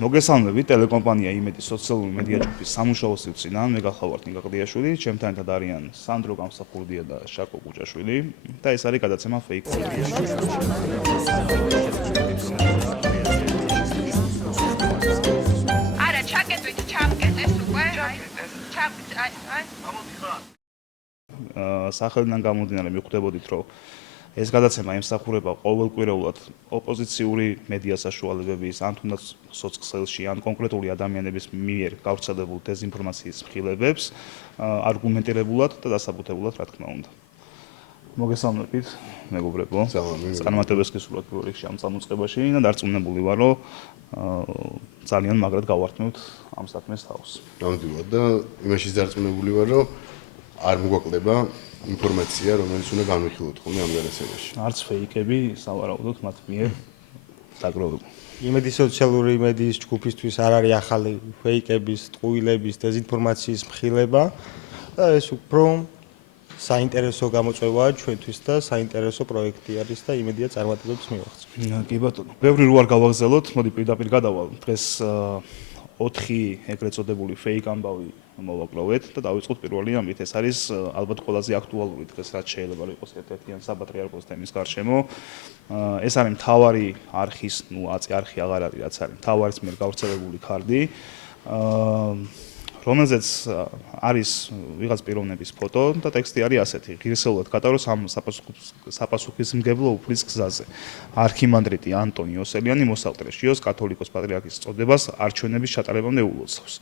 მოგესალმებით, ტელეკომპანია იმედი სოციალური მედია ჯგუფის სამუშაო სივრციდან მე გახლავართ ნიკა ყდიაშვილი, ჩემთან ერთად არიან სანდრო გამსახურდია და შაკო კუჭაშვილი და ეს არის გადაცემა Fake News. არა, ჩაკეტვით ჩამკეტეს უკვე. სახელიდან გამომდინარე მიხვდებოდით, რომ ეს გადაცემა ემსახურება ყოველკვირეულად ოპოზიციური მედია საშუალებების, ან თუნდაც სოციალში, ან კონკრეტული ადამიანების მიერ გავრცელებულ დეზინფორმაციის მხილებებს, არგუმენტირებულად და დასაბუთებულად, რა თქმა უნდა. მოგესალმებით, მეგობრებო. წარმატებას გისურვებთ პირველ რიგში ამ წამოწყებაში და დარწმუნებული ვარ, რომ ძალიან მაგრად გავართმევთ ამ საქმეს თავს. ნამდვილად და იმაშიც დარწმუნებული ვარ, რომ არ მოგვაკლდება ინფორმაცია, რომელიც უნდა განვიხილოთ ხოლმე ამ გადაცემაში. არც ფეიკები, სავარაუდოდ მათ მიერ დაგროვებული. იმედი სოციალური მედიის ჯგუფისთვის არ არის ახალი ფეიკების, ტყუილების, დეზინფორმაციის მხილება და ეს უფრო საინტერესო გამოწვევაა ჩვენთვის და საინტერესო პროექტი არის და იმედია წარმატებებს მივაღწევთ. კი ბატონო. ბევრი რო არ გავაგზავნოთ, მოდი პირდაპირ გადავალ. დღეს 4 ეგრეთ წოდებული fake ამბავი მოვაგროვეთ და დავიწყოთ პირველი ამით. ეს არის ალბათ ყველაზე აქტუალური დღეს, რაც შეიძლება იყოს ერთ-ერთიან საპატრიარქოს თემის გარშემო. ეს არის მთავარი არხის, არხი აღარ არის, რაც არის მთავარის მიერ გავრცელებული ქარდი. რომელზეც არის ვიღაც პიროვნების ფოტო და ტექსტი არის ასეთი: ღირსეულად გატაროს ამ საპასუხისმგებლო უფლის გზაზე. არქიმანდრიტი ანტონი ოსელიანი მოსალტრე შიოს კათოლიკოს პატრიარქის წოდებას არჩევნების ჩატარებამდე ულოცავს.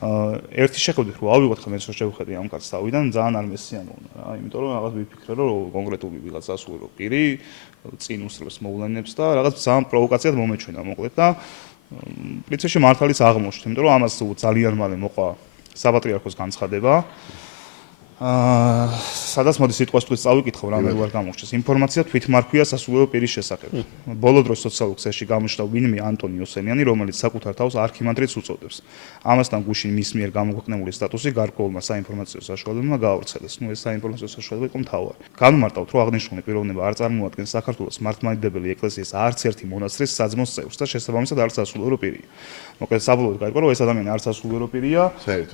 ერთი შეხედვით რომ ავიღოთ ხმენს რო შევხედე ამ კაცს თავიდან ძალიან არ მესიანონა რა, იმიტომ რომ რაღაც ვიფიქრე რომ კონკრეტული ვიღაც ასულო პირი წინ უსწრებს მოვლენებს და რაღაც ძალიან პროვოკაციად მომეჩვენა მოკლედ და პრინციპში მართალიც აღმოჩნდა, იმიტომ რომ ამას ძალიან მალე მოყვა საპატრიარქოს განცხადება. სადაც მოდი სიტყვას თვითონ წავიკითხო, რამე არ გამოჩნდეს. ინფორმაცია თვითმარქვია სასულიერო პირის შესახებ. ბოლო დროს სოციალურ ქსელში გამოჩნდა ვინმე ანტონი ოსელიანი, რომელიც საკუთარ თავს არქიმანდრიტს უწოდებს. ამასთან გუშინ მის მიერ გამოქვეყნებული სტატუსი გარკვეულმა საინფორმაციო საშუალებებმა გაავრცელეს. ეს საინფორმაციო საშუალება იყო მთავარი. განმარტავთ, რომ აღნიშნული პიროვნება არ წარმოადგენს საქართველოს მართლმადიდებელი ეკლესიის არც ერთი მონასტრის საძმოს წევრს და შესაბამისად არც სასულიერო პირია. მოკლედ საბოლოოდ გაიგო, რომ ეს ადამიანი არც სასულიერო პირია,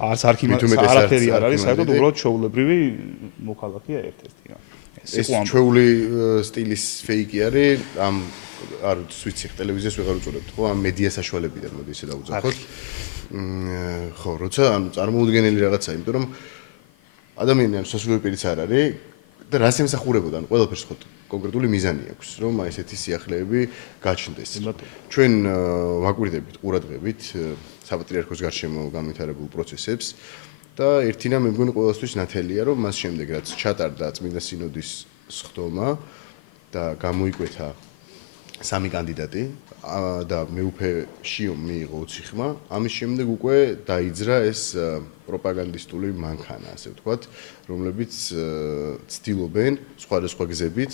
არც არქიმანდრიტს არაფერი არ არის, საერთოდ უბრალოდ ჩვეულებრივი მოქალაქეა ერთ-ერთი რა. ეს ჩვეული სტილის ფეიკი არის, ამ არ ვიცი, ტელევიზიას ვეღარ უწოდებთ, ხო, ამ მედია საშუალებიდან მოდი ესე დავუძახოთ. ხო, როცა ანუ წარმოუდგენელი რაღაცა, იმიტომ რომ ადამიანი ამ სასულიერო პირიც არ არის და რას ემსახურებოდა, ანუ ყველაფერს ხო კონკრეტული მიზანი აქვს, რომ აი ესეთი სიახლეები გაჩნდეს. ჩვენ ვაკვირდებით, ყურადღებით საპატრიარქოს გარშემო განვითარებულ პროცესებს და ერთინა მე მგონი ყველასთვის ნათელია, რომ მას შემდეგ რაც ჩატარდა წმინდა სინოდის სხდომა და გამოიკვეთა 3 კანდიდატი და მეუფე შიომ მიიღო 20 ხმა, ამის შემდეგ უკვე დაიძრა ეს პროპაგანდისტული მანქანა, ასე ვთქვათ, რომლებიც ცდილობენ სხვადასხვა გზებით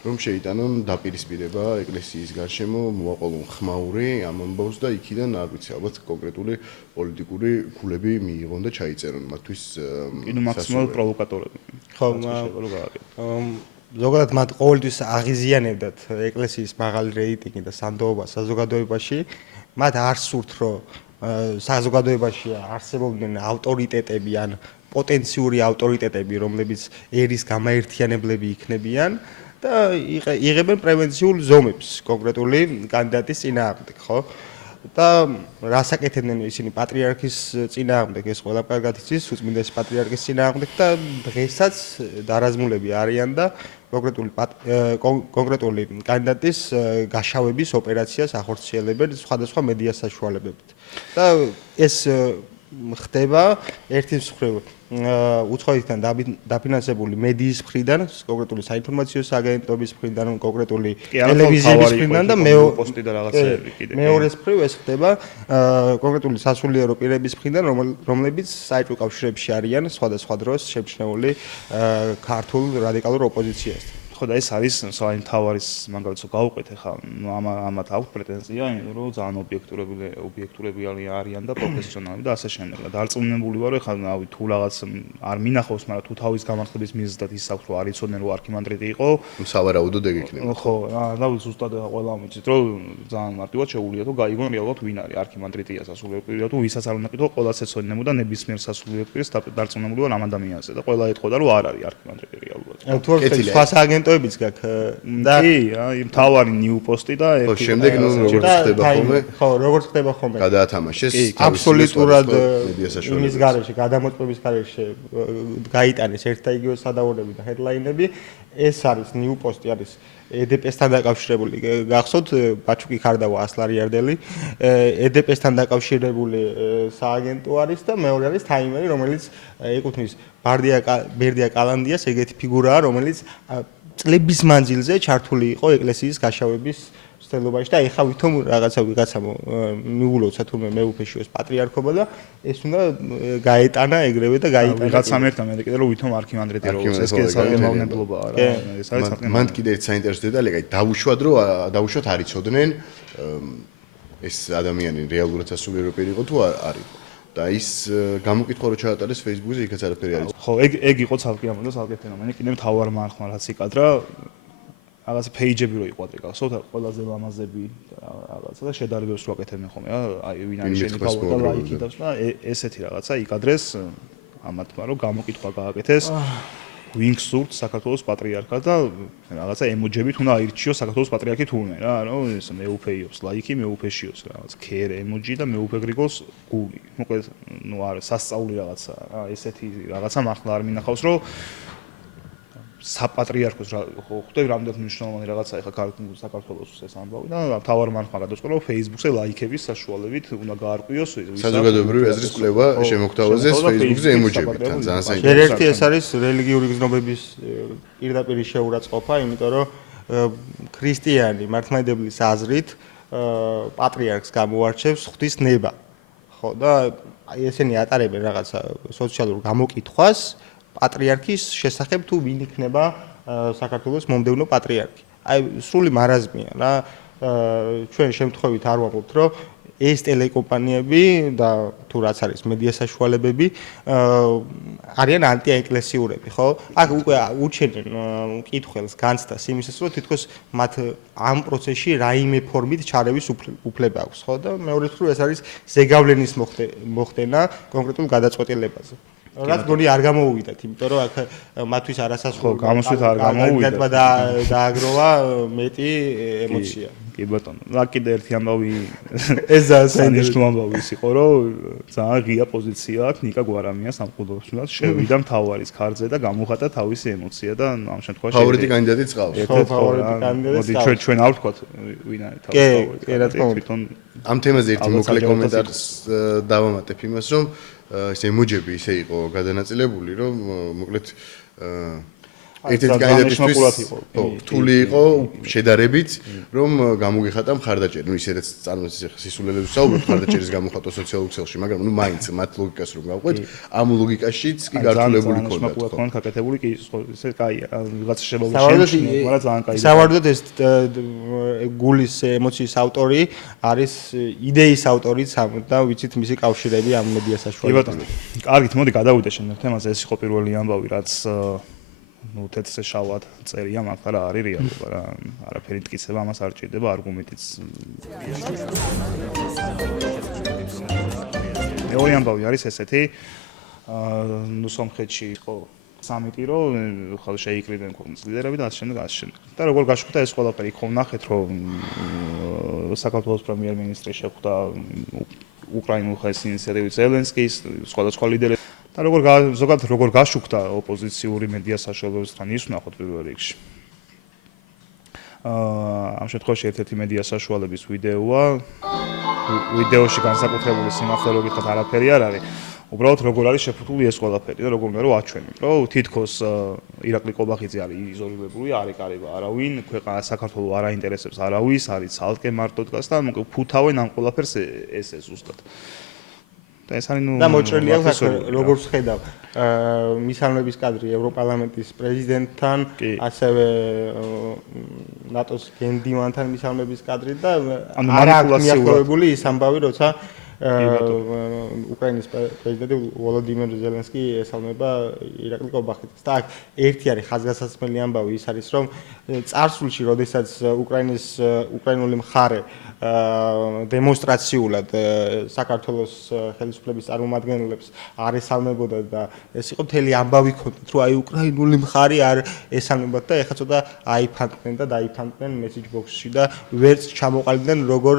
რომ შეიტანონ დაპირისპირება ეკლესიის გარშემო, მოაყოლონ ხმაური ამ ამბავს და იქიდან არ ვიცი, ალბათ კონკრეტული პოლიტიკური ქულები მიიღონ და ჩაიწერონ მათთვის მაქსიმალურად პროვოკატორები. ხო, ზოგადად მათ ყოველთვის აღიზიანებდათ ეკლესიის მაღალი რეიტინგი და სანდოობა საზოგადოებაში. მათ არ სურთ, რომ საზოგადოებაში არსებობდნენ ავტორიტეტები ან პოტენციური ავტორიტეტები, რომლებიც ერის გამაერთიანებლები იქნებიან და იღებენ პრევენციულ ზომებს კონკრეტული კანდიდატის წინააღმდეგ, ხო? და რასაკეთებდნენ ისინი პატრიარქის წინააღმდეგ, ეს ყველა კარგად იცის, უწმინდესი პატრიარქის წინააღმდეგ და დღესაც დარაზმულები არიან და კონკრეტული კანდიდატის გაშავების ოპერაციას ახორციელებენ სხვადასხვა მედია საშუალებებით. და ეს ხდება ერთი მხრივ უცხოეთიდან დაფინანსებული მედიის მხრიდან, კონკრეტული საინფორმაციო სააგენტოების მხრიდან, კონკრეტული ტელევიზიების მხრიდან და მეორეს მხრივ ეს ხდება კონკრეტული სასულიერო პირების მხრიდან, რომლებიც საერთო კავშირებში არიან სხვადასხვა დროს შემჩნეული ქართულ რადიკალურ ოპოზიციასთან. ხო და ეს არის საერთოდ თავარის მაგალითს გავუყეთ ახლა ამათ აქვს პრეტენზია, იმიტომ რომ ძალიან ობიექტურები არიან და პროფესიონალები და ასე შემდეგ. და დარწმუნებული ვარ, ახლა ნავი თუ რაღაც არ მინახავს, მაგრამ თუ თავის გამართლების მიზეზად ის აქვს, რომ არ იცოდნენ რომ არქიმანდრიტი იყო, სავარაუდოდ ეგ იქნება. ხო, და ზუსტად ყველა მიცით, რომ ძალიან მარტივად შეუძლია თუ გაიგონ რეალურად ვინ არის არქიმანდრიტია სასულიერო პირია თუ ვისაც არ უნდა კითხო, ყველას ეცოდინებოდა ნებისმიერ სასულიერო პირს დარწმუნებული ვარ ამ ადამიანზე და ყველა ეთქოდა რომ არ არის არქიმანდრიტი რეალურად. თუ სხვა აგენტოებიც გაქვს და კი, აი მთავარი ნიუპოსტი და ხო, შემდეგ როგორც ხდება ხოლმე? ხო, როგორც ხდება ხოლმე? გადაათამაშეს აბსოლუტურად მედია საშუალებით. იმის გარეშე, გადამოწმების გარეშე გაიტანეს ერთ და იგივე სადავოები და ჰედლაინები. ეს არის ნიუპოსტი, არის EDP-სთან დაკავშირებული. გახსოვთ, ბაჩუკი ხარდავა ასლარიარდელი, EDP-სთან დაკავშირებული სააგენტო არის და მეორე არის თაიმერი, რომელიც ეკუთვნის ბერდია კალანდიას, ეგეთი ფიგურაა, რომელიც წლების მანძილზე ჩართული იყო ეკლესიის გაშავების ცდილობაში და ეხა ვითომ ვიღაცამ მიულოცა თუმე მეუფეშიოს პატრიარქობა და ეს უნდა გაეტანა ეგრევე და გაიტანა ვიღაცამ ერთმა მე კიდე რომ ვითომ არქიმანდრიტი როგორც ეს კი საერთოდ რა ეს არის მან კიდე ერთ საინტერესო დეტალი აი დავუშვათ რომ დავუშვათ არ იცოდნენ ეს ადამიანი რეალურად სასულიერო პირი იყო თუ არ იყო და ის გამოკითხვა რო ჩაატარეს Facebook-ზე იქაც არაფერი არის ხო ეგ იყო ცალკე ამბობს ცალკე ფენომენი კიდევ თავარ მარხმა რაც იკადრა რაღაც პეიჯები რო იყვათ გასავთ ყველაზე ლამაზები რაღაცა და შედარებებს რო აკეთებდნენ ხოლმე აი ვინ არის შენი ფავორიტი და ლაიქი დავს და ესეთი რაღაცა იკადრეს ამათმა რომ გამოკითხვა გააკეთეს ვინ გსურთ საქართველოს პატრიარქად და რაღაცა ემოჯებით უნდა აირჩიოს საქართველოს პატრიარქი თურმე რა რომ ეს მეუფეიობს ლაიქი მეუფეშიოს რაღაც ქერ ემოჯი და მეუფე გრიგოლს გული მოკლედ ნუ არის სასწაული რაღაცა რა ესეთი რაღაცა მართლა არ მინახავს რომ საპატრიარქოს ხო ხვდები რამდენად მნიშვნელოვანი რაღაცა ეხა საქართველოს ეს ამბავი და თავარ მარხმა გადაწყვეტა რომ Facebook-ზე ლაიქების საშუალებით უნდა გაარკვიოს საზოგადოებრივი აზრის კვლევა შემოგთავაზეს Facebook-ზე ემოჯებთან ძალიან საინტერესო ერთ-ერთი ეს არის რელიგიური გზნობების პირდაპირ შეურაცხყოფა იმიტომ რომ ქრისტიანი მართლმადიდებლის აზრით პატრიარქს გამოარჩევს ღვთის ნება ხო და აი ესენი ატარებენ რაღაცა სოციალურ გამოკითხვას პატრიარქის შესახებ თუ ვინ იქნება საქართველოს მომდევნო პატრიარქი. აი სრული მარაზმია რა. ჩვენ შემთხვევით არ ვამბობთ, რომ ეს ტელეკომპანიები და თუ რაც არის მედია საშუალებები არიან ანტიეკლესიურები, ხო? აქ უკვე უჩენენ მკითხველს განცდას იმისას, რომ თითქოს მათ ამ პროცესში რაიმე ფორმით ჩარევის უფლება აქვს, ხო? და მეორე მხრივ ეს არის ზეგავლენის მოხდენა კონკრეტულ გადაწყვეტილებაზე. რაც გონი არ გამოუვიდათ, იმიტომ რომ აქ მათთვის არასასრულო გამოსვით არ გამოუვიდათ და დააგროვა მეტი ემოცია. კი ბატონო. რა კიდე ერთი ამბავი ეს საინტერესო ამბავი ის იყო, რომ ძალიან ღია პოზიცია აქვს ნიკა გვარამიას ამ ყუდოსნად შევიდა მთავარის ქარზე და გამოხატა თავისი ემოცია და ამ შემთხვევაში ფავორიტი კანდიდატი წყავს. ფავორიტი კანდიდატი მოდი ჩვენ არ ვთქვათ ვინ არის თავის ფავორიტი. თვითონ ამ თემაზე ერთი მოკლე კომენტარს დავამატებ იმას, რომ ეს ემოჯები ისე იყო გადანაწილებული, რომ მოკლედ ერთ-ერთი კანდიდატისთვის რთული იყო შედარებით, რომ გამოგიხატა მხარდაჭერი. ნუ ისედაც წარმოიდგინეთ სისულელებს საუბრობთ მხარდაჭერის გამოხატვა სოციალურ ქსელში, მაგრამ ნუ მაინც მათ ლოგიკას რომ გავყვეთ, ამ ლოგიკაშიც კი გართულებული ქონდათ. ძალიან კაკეთებული კი ისე კაია, ვიღაცა შემოგვიჩნდა, მაგრამ ძალიან კაია. სავარაუდოდ ეს გულის ემოციის ავტორი არის იდეის ავტორიც და ვიცით მისი კავშირები ამ მედია საშუალებებით. კარგით, მოდი გადავიდე შემდეგ თემაზე, ეს იყო პირველი ამბავი, რაც ну თეთრზე შავად წერია, მაგრამ რა არის რეალობა რა. არაფერი მტკიცება ამას არ ჭირდება, არგუმენტიც. მეორე ამბავი არის ესეთი, ну სომხეთში იყო სამიტი, რომ ხალ შეიკრიბნენ ქვეყნის ლიდერები და ასე შემდეგ. და როგორ გაშუქდა ეს ყველაფერი, ხო ნახეთ, რომ საქართველოს პრემიერ-მინისტრი შეხვდა უკრაინულ ხალხის ინიციატივის ზელენსკის, სხვადასხვა ლიდერები და ზოგადად როგორ გაშუქდა ოპოზიციური მედია საშუალებებთან ის ვნახოთ პირველ რიგში. ამ შემთხვევაში ერთ-ერთი მედია საშუალების ვიდეოში განსაკუთრებული სიმართლე რო გითხრათ არაფერი არ არის. უბრალოდ როგორ არის შეფუთული ეს ყველაფერი და როგორ უნდა რომ აჩვენოთ, რომ თითქოს ირაკლი კობახიძე არის იზოლირებული, არ ეკარება არავინ, ქვეყანა საქართველოს არ აინტერესებს არავის, არის ცალკე მარტო დგას და ფუთავენ ამ ყველაფერს ესე ზუსტად. და ეს არის და მოჭრილი აქვს როგორც ხედავ მისამნების კადრი ევროპარლამენტის პრეზიდენტთან, ასევე ნატოს გენდივანთან მისამნების კადრი და არა აქვს მიახლოებული ის ამბავი, როცა უკრაინის პრეზიდენტი ვოლოდიმირ ზელენსკი ესალმება ირაკლი კობახიძეს. და აქ ერთი არის ხაზგასაცმელი ამბავი, ის არის რომ წარსულში, როდესაც უკრაინული მხარე დემონსტრაციულად საქართველოს ხელისუფლების წარმომადგენლებს არ ესალმებოდა და ეს იყო მთელი ამბავი ქონდათ, რომ აი უკრაინული მხარე არ ესალმებათ და ეხლა ცოტა აიფანტნენ და დაიფანტნენ მესეჯ ბოქსში და ვერც ჩამოყალიბდნენ როგორ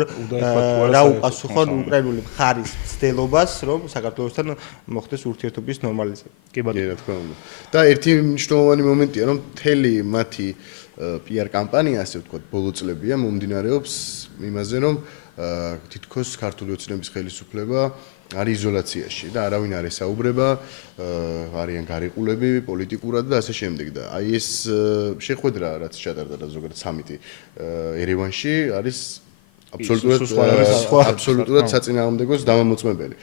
რა უპასუხონ უკრაინული მხარის ცდილობას, რომ საქართველოსთან მოხდეს ურთიერთობის ნორმალიზება. კი ბატონო, რა თქმა უნდა. და ერთი მნიშვნელოვანი მომენტია, რომ მთელი მათი PR კამპანია, ასე ვთქვათ, ბოლო წლებია მომდინარეობს იმაზე, რომ თითქოს ქართული ოცნების ხელისუფლება არის იზოლაციაში და არავინ არ ესაუბრება, არიან გარიყულები პოლიტიკურად და ასე შემდეგ და აი ეს შეხვედრა, რაც ჩატარდა და ზოგადად სამიტი ერევანში არის აბსოლუტურად საწინააღმდეგოს დამამოწმებელი.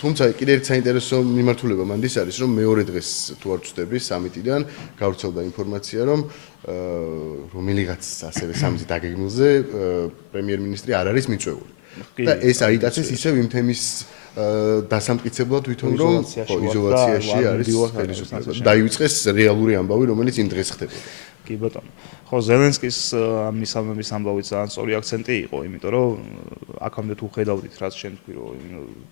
თუმცა კიდევ ერთი საინტერესო მიმართულება მანდის არის, რომ მეორე დღეს თუ არ ვწდები სამიტიდან გავრცელდა ინფორმაცია, რომ რომელიღაც ასევე სამიტის დაგეგმილზე პრემიერ-მინისტრი არ არის მიწვეული. და ეს აიტაცეს ისევ იმ თემის დასამტკიცებლად თვითონ რომ იზოლაციაში არის ხელისუფლება. დაივიწყეს რეალური ამბავი, რომელიც იმ დღეს ხდებოდა. კი ბატონო. ხო, ზელენსკის მისამნების ამბავი ძალიან სწორი აქცენტი იყო, იმიტომ რომ აქამდე თუ ხედავდით, რაც შენ თქვი, რომ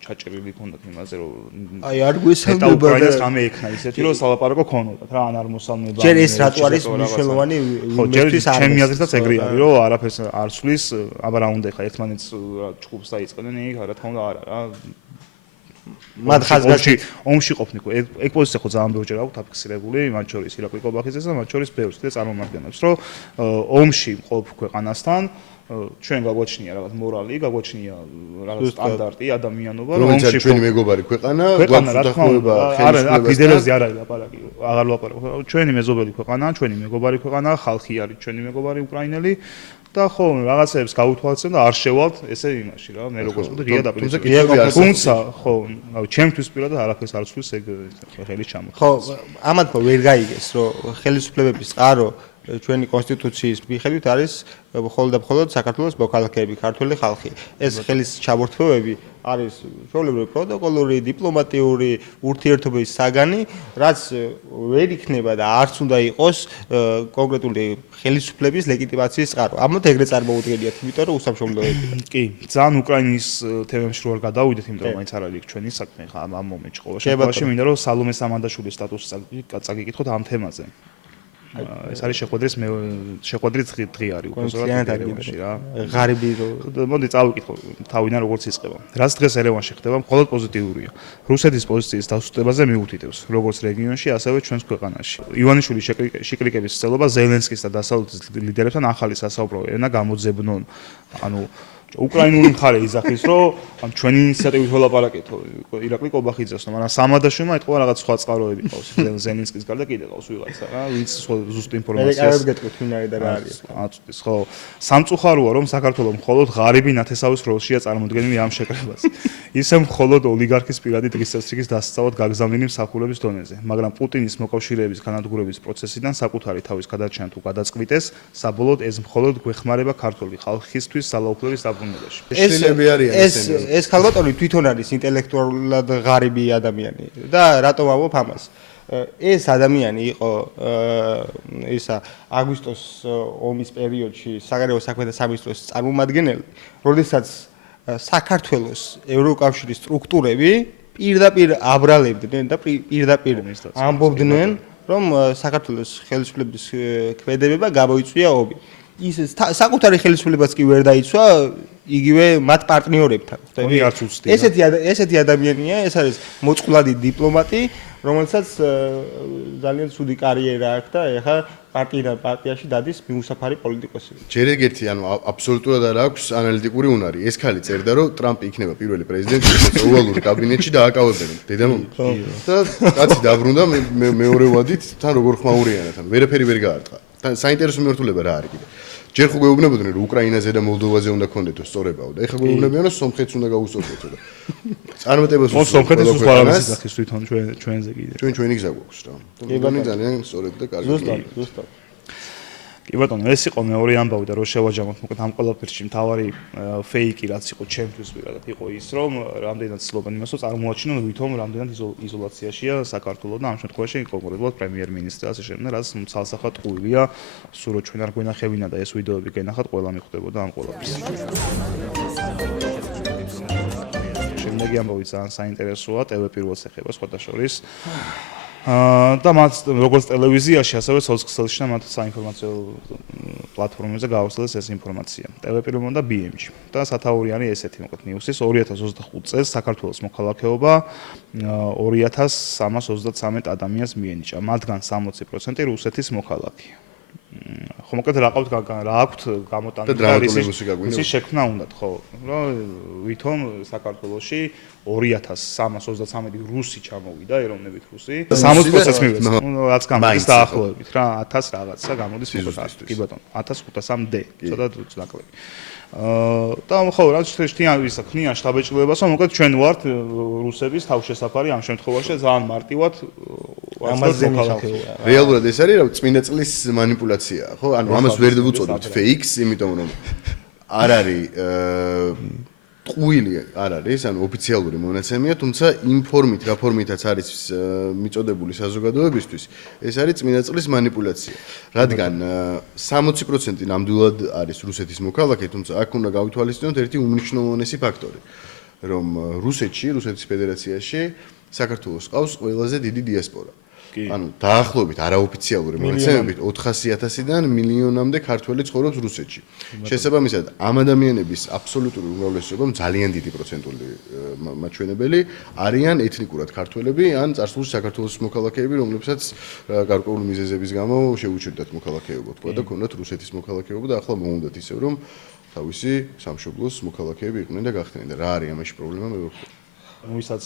ჩაჭრილი ქონდათ იმაზე, რომ აი არ გვესალმება და უკრაინას რამე ექნა ისეთი, რომ სალაპარაკო ქონოდათ რა, ან არ მოსალმება. ჯერ ეს რატო არის მნიშვნელოვანი იმისთვის არის. ჩემი აზრითაც ეგრე არის, რომ არაფერს არ ცვლის, აბა რა უნდა ეხა ერთმანეთს ჭუბს დაიწყდნენ, რა თქმა უნდა არა რა. მათ ხაზგასში ომში ყოფნი ეგ პოზიცია ხო ძალიან ბევრჯერ აქვს აფიქსირებული, მათ შორის ირაკლი კობახიძეს და მათ შორის ბევრს და წარმომადგენლებს, რომ ომში მყოფ ქვეყანასთან ჩვენ გაგვაჩნია რაღაც მორალი, გაგვაჩნია რაღაც სტანდარტი, ადამიანობა, რომ ომში ჩვენი მეგობარი ქვეყანა, რა თქმა უნდა, არა, აქ ლიდერებზე არ არის ლაპარაკი, აღარ ლაპარაკობ. ჩვენი მეზობელი ქვეყანაა, ჩვენი მეგობარი ქვეყანაა, ხალხი არის ჩვენი მეგობარი უკრაინელი. და ხო, რაღაცებს გაუთვალისწინებთ და არ შევალთ ესე იმაში რა, მე როგორც ვთქვი, ღია დაპირისპირება. თუმცა, ხო, ჩემთვის პირადად არაფერს არ ცვლის ეგ ხელის ჩამოთვლა. ხო, ამათ ვერ გაიგეს, რომ ხელისუფლებების წყარო ჩვენი კონსტიტუციის მიხედვით არის მხოლოდ და მხოლოდ საქართველოს მოქალაქეები, ქართული ხალხი. ეს ხელის ჩამორთმევები არის ჩვეულებრივი პროტოკოლური, დიპლომატიური ურთიერთობების საგანი, რაც ვერ იქნება და არც უნდა იყოს კონკრეტული ხელისუფლების ლეგიტიმაციის წყარო. ამათ ეგრე წარმოუდგენიათ, იმიტომ რომ უსამშობლოებია. კი, ძალიან უკრაინის თემებში რო არ გადავიდეთ, იმიტომ რომ მაინც არ არის ჩვენი საქმე ხა ამ მომენტში ყოველ შემთხვევაში, მინდა რომ სალომე სამანდაშვილის სტატუსი წაგიკითხოთ ამ თემაზე. ეს არის შეხვედრის დღე არის უბრალოდ ერევანში რა. ღარიბი რო მოდი წავიკითხო თავიდან როგორც იწყება. რაც დღეს ერევანში ხდება, მხოლოდ პოზიტიურია. რუსეთის პოზიციის დასუსტებაზე მიუთითებს, როგორც რეგიონში, ასევე ჩვენს ქვეყანაში. ივანიშვილის შიკრიკების ცდილობა ზელენსკის და დასავლეთის ლიდერებთან ახალი სასაუბრო ენა გამოძებნონ. ანუ უკრაინული მხარე იზახის, რომ ჩვენი ინიციატივით ველაპარაკეთო ირაკლი კობახიძესთან, მაგრამ სამადაშვილმა ეთქვა რაღაც სხვა წყაროები ყავს. ზელენსკის გარდა კიდე ყავს ვიღაცა რა, ვინც ზუსტ ინფორმაციას. მე გეტყვით ვინ არის და რა არის. აწვდის, ხო. სამწუხაროა, რომ საქართველოს მხოლოდ ღარიბი ნათესავის როლშია წარმოდგენილი ამ შეკრებას. ისე მხოლოდ ოლიგარქის პირადი დღესასწაულის დასწავად გაგზავნილი მსახურების დონეზე, მაგრამ პუტინის მოკავშირეების განადგურების პროცესიდან საკუთარი თავის გადარჩენა თუ გადაწყვიტეს, საბოლოოდ ეს მხოლოდ გვეხმარება ქართული ხალხისთვის ძალაუფლების ეს ქალბატონი თვითონ არის ინტელექტუალურად ღარიბი ადამიანი და რატომ ამბობ ამას? ეს ადამიანი იყო ისა აგვისტოს ომის პერიოდში საგარეო საქმეთა სამინისტროს წარმომადგენელი, როდესაც საქართველოს ევროკავშირის სტრუქტურები პირდაპირ აბრალებდნენ და პირდაპირ ამბობდნენ, რომ საქართველოს ხელისუფლების ქმედებება გამოიწვია ომი. ის საკუთარი ხელისუფლებაც კი ვერ დაიცვა იგივე მათ პარტნიორებთან. ესეთი ადამიანია, ეს არის მოწყვლადი დიპლომატი, რომელსაც ძალიან ცუდი კარიერა აქვს და ეხლა პარტიაში დადის მიუსაფარი პოლიტიკოსი. ჯერ ეგეთი, ანუ აბსოლუტურად არ აქვს ანალიტიკური უნარი. ეს ხალი წერდა, რომ ტრამპი იქნება პირველი პრეზიდენტი, რომელიც ოვალურ კაბინეტში დააკავებენ. დედამამი. და კაცი დაბრუნდა მეორე ვადით, თან როგორ ხმაურიანად, ანუ ვერაფერი ვერ გაარტყა. საინტერესო მიმართულება რა არის კიდე. ჯერ ხო გვეუბნებოდნენ, რომ უკრაინაზე და მოლდოვაზე უნდა კონდეთო სწორებაო და ეხლა გვეუბნებიან, რომ სომხეთს უნდა გაუსწორდეთო და წარმატებას უსწრებს სომხეთის ყველა უხარავის ქვეყანას. სახის თვითონ ჩვენზე კიდე. ჩვენი გზა გვაქვს რა. მეგონი ძალიან სწორედ და კარგი. ზუსტად. კი ბატონო, ეს იყო მეორე ამბავი და რო შევაჯამოთ, მოკლედ ამ ყველაფერში მთავარი ფეიკი რაც იყო ჩემთვის პირადად იყო ის, რომ რამდენად ცდილობენ იმას, რომ წარმოაჩინონ ვითომ რამდენად იზოლაციაშია საქართველო და ამ შემთხვევაში კონკრეტულად პრემიერ-მინისტრი ასე შემდეგ, რაც ცალსახად ტყუილია, სულ რო ჩვენ არ გვენახებინა და ეს ვიდეოები გენახათ, ყველა მიხვდებოდა ამ ყველაფერს. შემდეგი ამბავი ძალიან საინტერესოა, ტელე-პირველს ეხება სხვათა შორის. და მათ როგორც ტელევიზიაში, ასევე სოციალურ და მათ საინფორმაციო პლატფორმებზე გაავრცელეს ეს ინფორმაცია. ტელე-პირველმა და BMG. და სათაური არის ესეთი, მოკლედ ნიუსის 2025 წელს საქართველოს მოქალაქეობა 2333 ადამიანს მიენიჭა, მათგან 60% რუსეთის მოქალაქეა. ხო მოკლედ რა აქვთ გამოტანილი და ისი შექმნა უნდათ, ხო, რომ ვითომ საქართველოში 2333 რუსი ჩამოვიდა, ეროვნებით რუსი. 60% მივეცეთ. რაც გამოდის დაახლოებით რა, 1000 რაღაცა გამოდის მოკლედ. კი ბატონო, 1500-მდე, ცოტა ნაკლები. და ხო, რაც შეთქიან ისა ქნიან შტაბ-ეჭვლებასო, მოკლედ ჩვენ ვართ რუსების თავშესაფარი ამ შემთხვევაში ძალიან მარტივად ამაზე მოქალაქეობა. რეალურად ეს არის რა წმინდა წლის манипуляციაა, ხო? ანუ ამას ვერ ვუწოდებთ fake-ს, იმიტომ რომ არ არის ტყუილი არ არის, ანუ ოფიციალური მონაცემია, თუმცა იმ ფორმით, რა ფორმითაც არის მიწოდებული საზოგადოებისთვის, ეს არის წმინდა წლის манипуляცია. რადგან 60% ნამდვილად არის რუსეთის მოქალაქე, თუმცა აქ უნდა გავითვალისწინოთ ერთი უმნიშვნელოვანესი ფაქტორი, რომ რუსეთის ფედერაციაში საქართველოს ყავს ყველაზე დიდი დიასპორა. ანუ დაახლოებით არაოფიციალური მონაცემებით 400,000-დან მილიონამდე ქართველი ცხოვრობს რუსეთში. შესაბამისად, ამ ადამიანების აბსოლუტური უმრავლესობა, ძალიან დიდი პროცენტული მაჩვენებელი არიან ეთნიკურად ქართველები ან წარსულში საქართველოს მოქალაქეები, რომლებსაც გარკვეული მიზეზების გამო შეუჩერდათ მოქალაქეობა, თქვა და ქონდათ რუსეთის მოქალაქეობა და ახლა მოუნდათ ისევ, რომ თავისი სამშობლოს მოქალაქეები იყვნენ და გახდნენ და რა არის ამაში პრობლემა მე ვერ ხვდები. ვისაც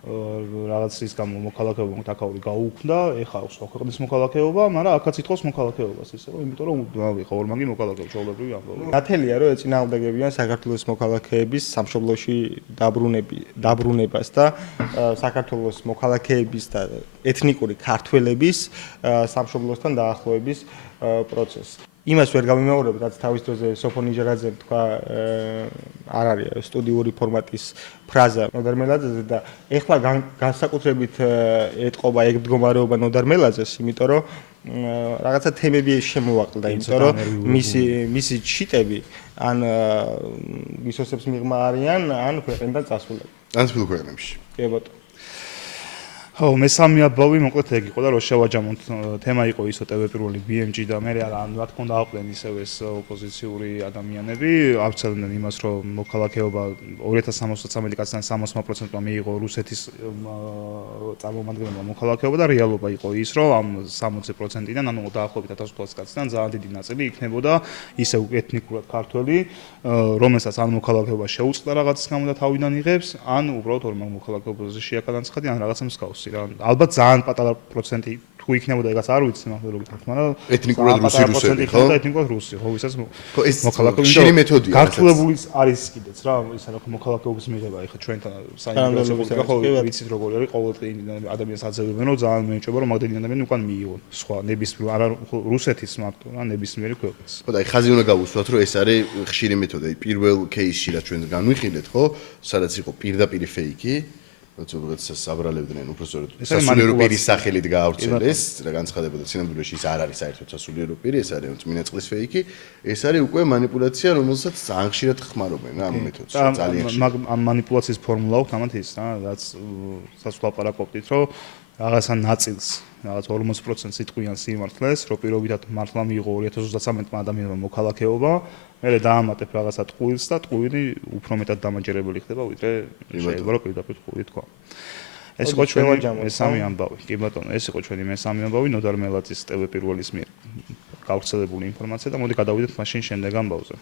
რაღაც ის გამო მოქალაქეობა თაკაური გაუქმდა, ეხა აქვს სხვა ქვეყნის მოქალაქეობა, მაგრამ აქაც ითხოვს მოქალაქეობას ისე რომ, იმიტომ რომ ხო ორმაგი მოქალაქეობა ჩვეულებრივი ამბავი. ნათელია რომ ეწინააღმდეგებიან საქართველოს მოქალაქეების სამშობლოში დაბრუნებას და საქართველოს მოქალაქეების და ეთნიკური ქართველების სამშობლოსთან დაახლოების პროცესს. იმას ვერ გამიმეორებთ, რაც თავის დროზე სოფონ ნიჟარაძემ თქვა, არ არის სტუდიური ფორმატის ფრაზა ნოდარ მელაძეზე და ეხლა განსაკუთრებით ეტყობა ეგ მდგომარეობა ნოდარ მელაძეს, იმიტომ რომ რაღაცა თემები შემოვაყლდა, იმიტომ რომ მისი ჩიტები ან ვისოსებს მიღმა არიან, ან ქვეყნიდან წასულები. ან თბილ ქვეყნებში. კი ბატონო. ხო, მესამე ამბავი მოკლედ ეგ იყო და რო შევაჯამოთ, თემა იყო ისო ტელე-პირველი BMG და მე რა თქმა უნდა აყვნენ ისევ ეს ოპოზიციური ადამიანები, აღწერდნენ იმას, რომ მოქალაქეობა 2063 კაცთან 60%-მა მიიღო რუსეთის წარმომადგენელმა მოქალაქეობა და რეალობა იყო ის, რომ ამ 60%-დან, ანუ დაახლოებით 1800 კაცთან ძალიან დიდი ნაწილი იქნებოდა ისევ ეთნიკურად ქართველი, რომელსაც ან მოქალაქეობა შეუწყდა რაღაცის გამო და თავიდან იღებს, ან უბრალოდ ორმაგ მოქალაქეობაზე შეაკადანცხადი, ან რაღაცა მსგავსი. ალბათ ძალიან პატარა პროცენტი თუ იქნებოდა ეგაც არ ვიცი მაგალითად, მაგრამ ეთნიკურად რუსი რუსები, ხო? ეთნიკურად რუსი, ხო, ვისაც ხო, ეს ხშირი მეთოდია. გართულებული არის კიდეც რა, ისა რა მოქალაქეობის მიღება, ეხა ჩვენთან საინტერესოა, ხო, ვიცით როგორი არის ყოველდღიური ადამიანს აძლევენ, რომ ძალიან მეეჭება, რომ მაგდენი ადამიანი უკან მიიღონ სხვა ნებისმიერ არა რუსეთის მარტო, რა ნებისმიერი ქვეყნის. ხო და აი ხაზი უნდა გავუსვათ, რომ ეს არის ხშირი მეთოდი. პირველ кейსში რაც ჩვენ განვიხილეთ, ხო, სადაც იყო პირდაპირ ფეიკი, როცა საბრალებდნენ უბრალოდ სასულიერო პირის სახელით გაავრცელეს, რა განცხადებოდა სინამდვილეში ის არ არის საერთოდ სასულიერო პირი, ეს არის წმინდა წლის ფეიკი, ეს არის უკვე манипуляცია, რომელსაც ძალიან ხშირად ხმარობენ რა ამ მეთოდს, ძალიან ხშირად. ამ манипуляციის ფორმულა აქვს ამათ ის რა, რაც სასვლაპარაკობდით, რომ რაღაცა ნაწილს, რაღაც 40% იტყვიან სიმართლეს, რომ პირობითად მართლა მიიღო 2033 ადამიანმა მოქალაქეობა, მერე დაამატებ რაღაცა ტყუილს და ტყუილი უფრო მეტად დამაჯერებელი ხდება, ვიდრე შეიძლება რომ პირდაპირ ტყუილი თქვა. ეს იყო ჩვენი მესამე ამბავი. კი ბატონო, ეს იყო ჩვენი მესამე ამბავი ნოდარ მელაძის ტელე-პირველის მიერ გავრცელებული ინფორმაცია და მოდი გადავიდეთ მაშინ შემდეგ ამბავზე.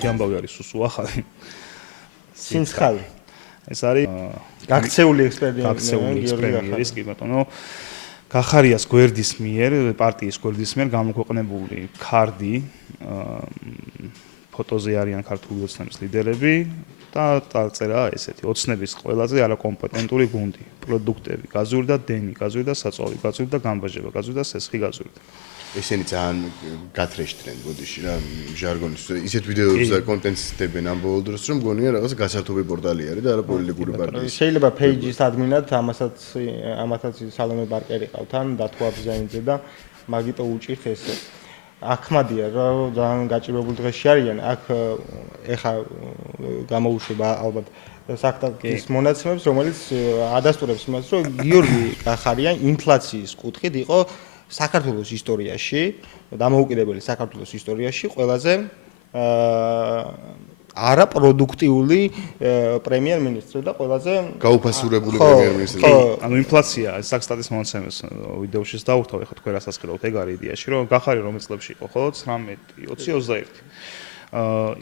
ეს ამბავი არის სუსუ ახალი. სინცხალი. ეს არის გაქცეული ექსპერიმენტი პრემიერის კი ბატონო გახარიას გვერდის მიერ პარტიის გვერდის მიერ გამოქვეყნებული ქარდი ფოტოზე არიან ქართული ოცნების ლიდერები და დაწერა ესეთი ოცნების ყველაზე არაკომპეტენტური გუნდი, პროდუქტები, გაზურდა დენი, გაზურდა საწვავი, გაზურდა გამბაჟება, გაზურდა სესხი, გაზურდა. ესენი ძალიან გათრეშდნენ ბოდიში რა ჟარგონის ისეთ ვიდეოებს და კონტენტს დებენ ამ ბოლო დროს რომ მგონია რაღაც გასართობი პორტალი არის და არა პოლიტიკური პარტიის. შეიძლება page-ის ადმინად ამათაც სალომე ბარკერი ყავთ ან დათო აბზაინძე და მაგიტო უჭირთ ესე. აქ მადია რა ძალიან გაჭირვებული დღეში არიან. აქ ეხა გამოუშვება ალბათ საფრანგეთის მონაცემებს, რომელიც ადასტურებს იმას, რომ გიორგი კახარიან ინფლაციის კუთხით იყო საქართველოს ისტორიაში, დამოუკიდებელი საქართველოს ისტორიაში ყველაზე არაპროდუქტიული პრემიერ-მინისტრი და ყველაზე გაუფასურებული პრემიერ-მინისტრი. ანუ ინფლაცია, საქსტატის მონაცემებს ვიდეოშიც დავუხთავ, ეხლა თქვენ რასაც ხილავთ, ეგ არის იდეაში, რომ გახარი რომელ წლებში იყო, ხო? 19, 20, 21.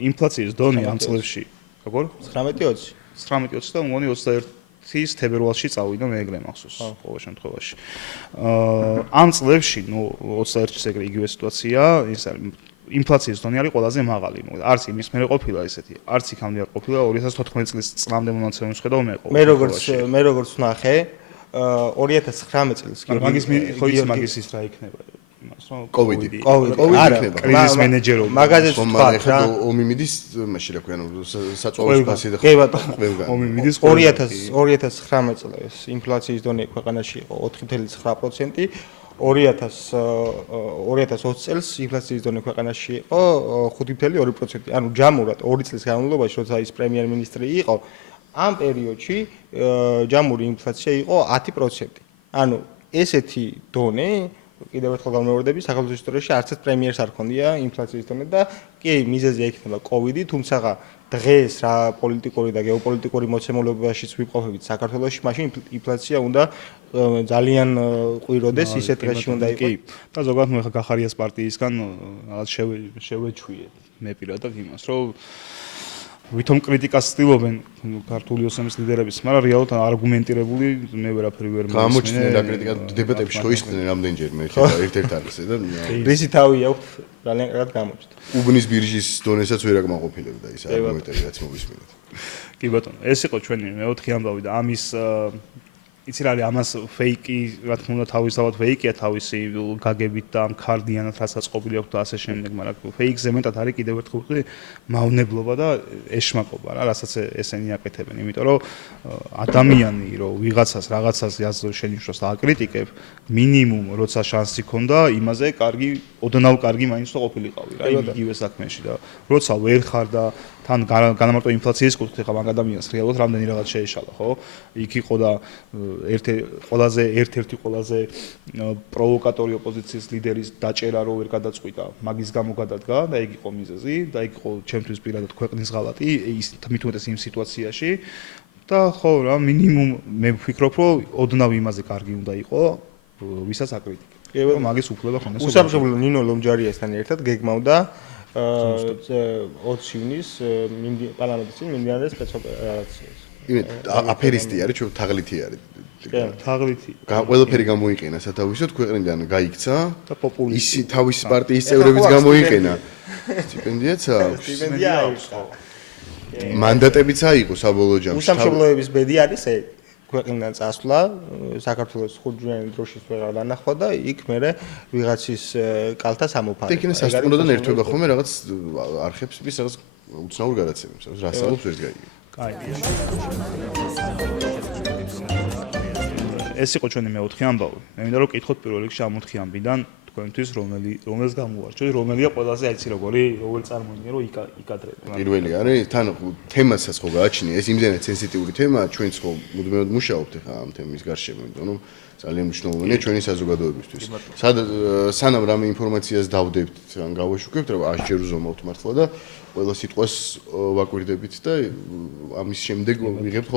ინფლაციის დონე ამ წლებში, როგორ? 19-20. 19-20 და მგონი 21-ის თებერვალში წავიდა მე ეგრე მახსოვს ყოველ შემთხვევაში. ამ წლებში, ნუ 21-ის ეგრე იგივე სიტუაცია, ის არის ინფლაციის დონე არის ყველაზე მაღალი. არც იმის მერე ყოფილა ესეთი. არც იქამდე არ ყოფილა 2014 წლის წლამდე მონაცემებს ხედავ მე ყოველ. მე როგორც ვნახე 2019 წელს მაგის ის რა იქნება? კოვიდი იქნება. კრიზის მენეჯერობა. მაგაზეც თქვა რა. ომი მიდის მაშინ რა ქვია, საწვავის ფასი და ყველგან. ომი მიდის 2019 წელს ინფლაციის დონე ქვეყანაში იყო 4.9%. 2020 წელს ინფლაციის დონე ქვეყანაში იყო 5.2%. ანუ ჯამურად 2 წლის განმავლობაში, როცა ის პრემიერ-მინისტრი იყო, ამ პერიოდში ჯამური ინფლაცია იყო 10%. ანუ ესეთი დონე კიდევ ერთხელ გამოვარდები, საქართველოს ისტორიაში არც ერთ პრემიერს არ ჰქონია ინფლაციის დონე და კი მიზეზი იქნება კოვიდი, თუმცა დღეს რა პოლიტიკური და გეოპოლიტიკური მოცემულობაშიც ვიმყოფებით საქართველოში, მაშინ ინფლაცია უნდა ძალიან ყვიროდეს, ისეთ დღეში უნდა იყოს. და ზოგადად მე ხა გახარიას პარტიისგან რაღაც შევეჩვიე მე პირადად იმას, რომ ვითომ κρიტიკას ცდილობენ ქართული ოცნების ლიდერებიც, მაგრამ რეალურად არგუმენტირებული მე ვერაფერი ვერ მოვისმენე. გამოჩნდნენ და კრიტიკა დებატებში ხო ისხდნენ რამდენჯერ მე ხედავ ერთ-ერთ არხზე და რისი თავი აქვს ძალიან კარგად გამოჩნდა. უბნის ბირჟის დონესაც ვერ აკმაყოფილებდა ის არგუმენტები რაც მოვისმენთ. კი ბატონო, ეს იყო ჩვენი მეოთხე ამბავი და ამის იცი რა არის ამას ფეიკი, რა თქმა უნდა თავისთავად ფეიკია თავისი გაგებით და ამ ქარდიანად რასაც ყოფილი აქვს და ასე შემდეგ, მაგრამ ფეიქზე მეტად არის კიდევ ერთხელ მავნებლობა და ეშმაკობა რა, რასაც ესენი აკეთებენ, იმიტომ რომ ადამიანი რომ ვიღაცას რაღაცას შენიშნოს და აკრიტიკებ, მინიმუმ როცა შანსი ქონდა, იმაზე კარგი, ოდნავ კარგი მაინც და ყოფილიყავი რა, იგივე საქმეში და როცა ვერ ხარ და თან განამარტო ინფლაციის კუთხით ხა მაგ ადამიანს რეალურად რამდენი რაღაც შეეშალა, ხო? იქ იყო და ერთ-ერთი ყველაზე პროვოკატორი ოპოზიციის ლიდერის დაჭერა რო ვერ გადაწყვიტა, მაგის გამო გადადგა და ეგ იყო მიზეზი და ეგ იყო ჩემთვის პირადად ქვეყნის ღალატი ის თმით უმეტეს იმ სიტუაციაში და ხო რა მინიმუმ მე ვფიქრობ რომ ოდნავ იმაზე კარგი უნდა იყო ვისაც აკრიტიკებ. მაგის უფლება ხონდეს. უსამშობლო ნინო ლომჯარიასთან ერთად გეგმავდა 20 ივნის პარლამენტის წინ მიმდინარე სპეცოპერაციას. აფერისტი არის, ჩვენ თაღლითი არის. თაღლითი. ყველაფერი გამოიყენა სათავისოდ, ქვეყნიდან გაიქცა და პოპულისტი. ისი თავის პარტიის წევრებიც გამოიყენა. სტიპენდიაც აქვს. სტიპენდია აქვს. მანდატებიც აიღო საბოლოო ჯამში. უსამშობლოების ბედი არის ეგ. ქვეყნიდან წასვლა, საქართველოს ხუთჯვარიანი დროშის ვეღარ დანახვა და იქ მე ვიღაცის კალთა სამოფარი. ეგ იქნება სასტუმროდან ერთვება ხოლმე რაღაც არხებს ის რაღაც უცნაურ გადაცემებს, რა სწავლობს ვერ გაიგე. კაი. ეს იყო ჩვენი მეოთხე ამბავი. მე მინდა რომ კითხოთ პირველ რიგში ამ 4 ამბიდან თქვენთვის რომელს გამოვარჩევთ, რომელია ყველაზე აიცი როგორი წარმოიდგინე რომ იკადრებენ. პირველი არის თან თემასაც ხო გააჩნია, ეს იმდენად სენსიტიური თემა, ჩვენც ხო მუდმივად მუშაობთ ახლა ამ თემის გარშემო, იმიტომ რომ ძალიან მნიშვნელოვანია ჩვენი საზოგადოებისთვის. სანამ რამე ინფორმაციას დავდებთ, ან გავაშუქებთ, რომ ასჯერ უზომავთ მართლა და ყველა სიტყვას ვაკვირდებით და ამის შემდეგ ვიღებთ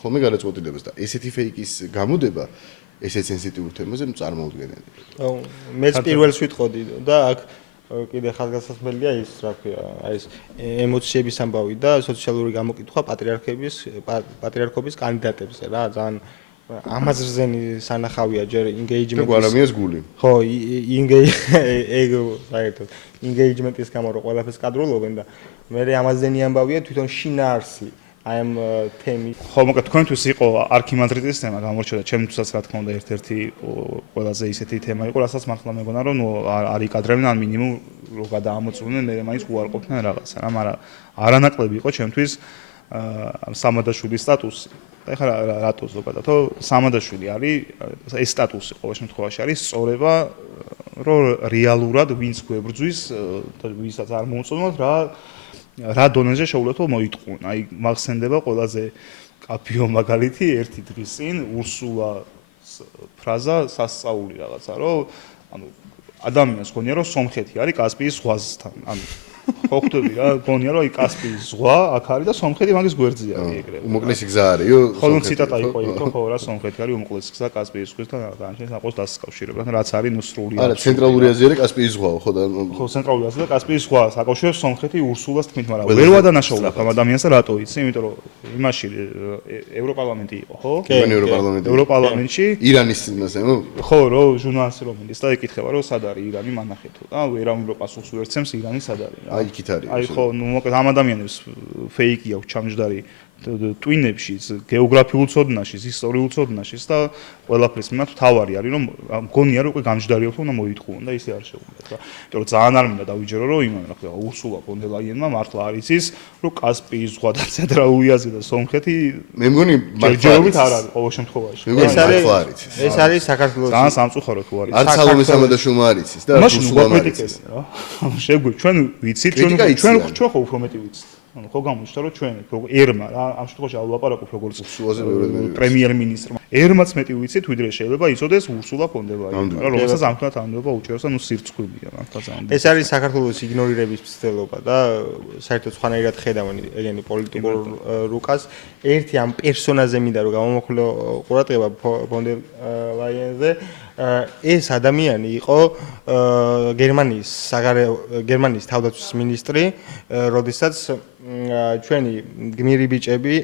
ხოლმე გადაწყვეტილებას და ესეთი ფეიკის გამოდება ესე სენსიტიურ თემაზე წარმოუდგენელი. მეც პირველს ვიტყოდი და აქ კიდე ხალხგასასმელია ის, რა ქვია, ეს ემოციების ამბავი და სოციალური გამოკითხვა პატრიარქობის კანდიდატებზე რა, ძალიან ამაზრზენი სანახავია ჯერ engagement-ის. გვარამიას გული. ხო, საერთოდ engagement-ის გამო რო ყველაფერს კადრულობენ და მე ამაზრზენი ამბავია თვითონ შინაარსი. აი ამ თემის. ხო, მოკლედ თქვენთვის იყო არქიმანდრიტის თემა გამორჩა და ჩემთვისაც რა თქმა უნდა ერთ-ერთი ყველაზე ისეთი თემა იყო, რასაც მართლა მეგონა რომ არ იკადრებდნენ ან მინიმუმ რო გადაამოწმდნენ მე მაინც უარყოფდნენ რაღაცა რა, მაგრამ არანაკლები იყო ჩემთვის სამადაშვილის სტატუსი. ეხლა რატო ზოგადად, სამადაშვილი არის ეს სტატუსი ყოველ შემთხვევაში არის სწორება რომ რეალურად ვინც გვებრძვის და ვისაც არ მოუწოდოთ რა დონეზე შეუძლოთ მოიტყუონ. აი მახსენდება ყველაზე კაფიო მაგალითი ერთი დღის წინ ურსულას ფრაზა სასწაული რაღაცა რომ ანუ ადამიანს გონია რომ სომხეთი არის კასპიის ზღვასთან. ანუ ხო ხვდები რა, გონია რომ აი კასპიის ზღვა აქ არის და სომხეთი მაგის გვერდზე არის ეგრევე. უმოკლესი გზა არისო. ხო, ციტატა იყო იქ, ხო რა სომხეთი არის უმოკლესი გზა კასპიის ზღვისთან განაჩენს აყოს დასაკავშირებლად, რაც არის ნუ სრული. არა, ცენტრალური აზია არის კასპიის ზღვაო, ხო და ხო, ცენტრალური აზია და კასპიის ზღვა აკავშირებს სომხეთი ურსულას თქმით, მაგრამ ვერ ვადანაშაულებ ამ ადამიანს და რატო იცი? იმიტომ რომ იმაში ევროპარლამენტი იყო, ხო? ევროპარლამენტი. ევროპარლამენტში ირანის იმასე, ხო, რომ ჟურნალისტი რომ მიდის და ეკითხება რომ სად არის ირანი მანახეთო და ვერავინ რო პასუხს უერთცემს ირანი სად არის რა. აი იქით არის. აი ხო, ნუ მოკლედ ამ ადამიანებს ფეიკი აქვს ჩამჯდარი ტვინებში, გეოგრაფიულ ცოდნაშიც, ისტორიულ ცოდნაშიც და ყველაფრის მიმართ თავარი არის რომ მგონია რომ უკვე გამჯდარიობთ უნდა მოიტყუონ და ისე არ შეუძლიათ რა. იმიტომ რომ ძალიან არ მინდა დავიჯერო რომ იმან რა ხდება ურსულა ფონ დერ ლაიენმა მართლა არის ის რომ კასპიის ზღვა და ცენტრალური აზია და სომხეთი მე მგონი ჯერჯერობით არ არის ყოველ შემთხვევაში. ეს არის საქართველოს ძალიან სამწუხარო თუ არის. არც სალომე სამადაშვილმა არ იცის და ურსულა მეთიკეს რა. შეგვი ჩვენ ვიცით ჩვენ ხო უფრო მეტი ვიცით. ანუ ხო გამოჩნდა რომ ჩვენ ერმა რა ამ შემთხვევაში აულაპარაკობ როგორც ურსულაზე ბევრად პრემიერ-მინისტრმა ერმაც მეტი ვიცით ვიდრე შეიძლება იცოდეს ურსულა ფონ დერ ლაიენი მაგრამ რომელსაც ამხნად ამდობა უჭერს ანუ სირცხვილია მართლა ძალიან ეს არის საქართველოს იგნორირების მცდელობა და საერთოდ სხვანაირად ხედავენ ეგენი პოლიტიკურ რუკას ერთი ამ პერსონაჟზე მინდა რომ გამომოხილო ყურადღება ფონ დერ ლაიენზე ეს ადამიანი იყო გერმანიის თავდაცვის მინისტრი როდესაც ჩვენი გმირი ბიჭები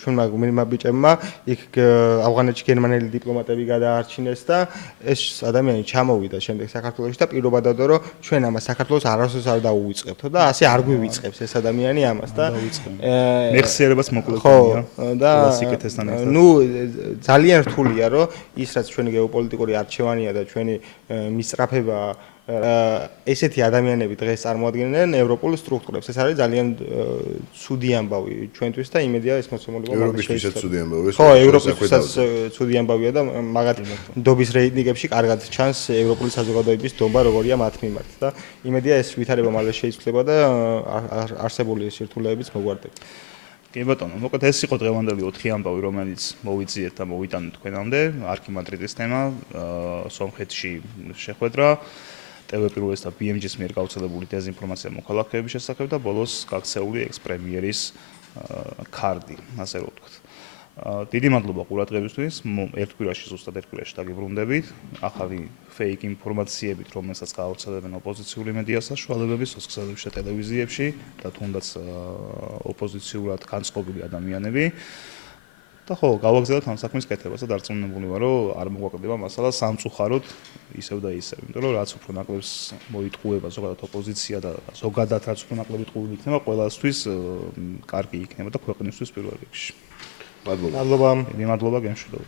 ჩვენმა გმირმა ბიჭებმა იქ ავღანეთში გერმანელი დიპლომატები გადაარჩინეს და ეს ადამიანი ჩამოვიდა შემდეგ საქართველოში და პირობადადო რომ ჩვენ ამას საქართველოს არასდროს არ დაუვიწყებთო და ასე არ გვივიწყებს ეს ადამიანი ამას და მეხსიერებას მოკლებულია და ნუ ძალიან რთულია რომ ის რაც ჩვენი გეოპოლიტიკური არჩევანია და ჩვენი მისწრაფება ესეთი ადამიანები დღეს წარმოადგენენ ევროპულ სტრუქტურებს. ეს არის ძალიან ცუდი ამბავი ჩვენთვის და იმედია ეს მოცემულობა ევროპისთვისაც ცუდი ამბავია. ხო, ევროპისთვისაც ცუდი ამბავია და მაგათ დობის რეიტინგებში კარგად ჩანს ევროპული საზოგადოების დობა როგორია მათ მიმართ და იმედია ეს ვითარება მალე შეიცვლება და არსებული სირთულეებიც მოგვარდება. კი ბატონო, მოკლედ ეს იყო დღევანდელი 4 ამბავი, რომელიც მოვიძიეთ და მოვიტანეთ თქვენამდე, არქიმანდრიტის თემა, სომხეთში შეხვედრა ტელეპირუეს და BMG-ს მიერ გავრცელებული დეზინფორმაცია მოქალაქეების შესახებ და ბოლოს გაქცეული ექს-პრემიერის ქარდი, ასე რომ ვთქვათ. დიდი მადლობა ყურადღებისთვის. ერთ კვირაში ზუსტად ერთ კვირაში დაგიბრუნდებით. ახალი ფეიქ ინფორმაციებით, რომელსაც გაავრცელებენ ოპოზიციური მედია საშუალებები, სოციალურ ტელევიზიებში და თუნდაც ოპოზიციურად განწყობილი ადამიანები. და ხო, გავაგზავნოთ ამ საქმის კეთებას და დარწმუნებული ვარ, რომ არ მოგვაკლდება მასალა სამწუხაროდ ისევ და ისევ. იმიტომ რომ რაც უფრო ნაკლებს მოიტყუება ზოგადად ოპოზიცია და ზოგადად რაც უფრო ნაკლები ტყუილი იქნება, ყველასთვის კარგი იქნება და ქვეყნისთვის პირველ რიგში. მადლობა. მადლობა. მადლობა გემშვიდობა.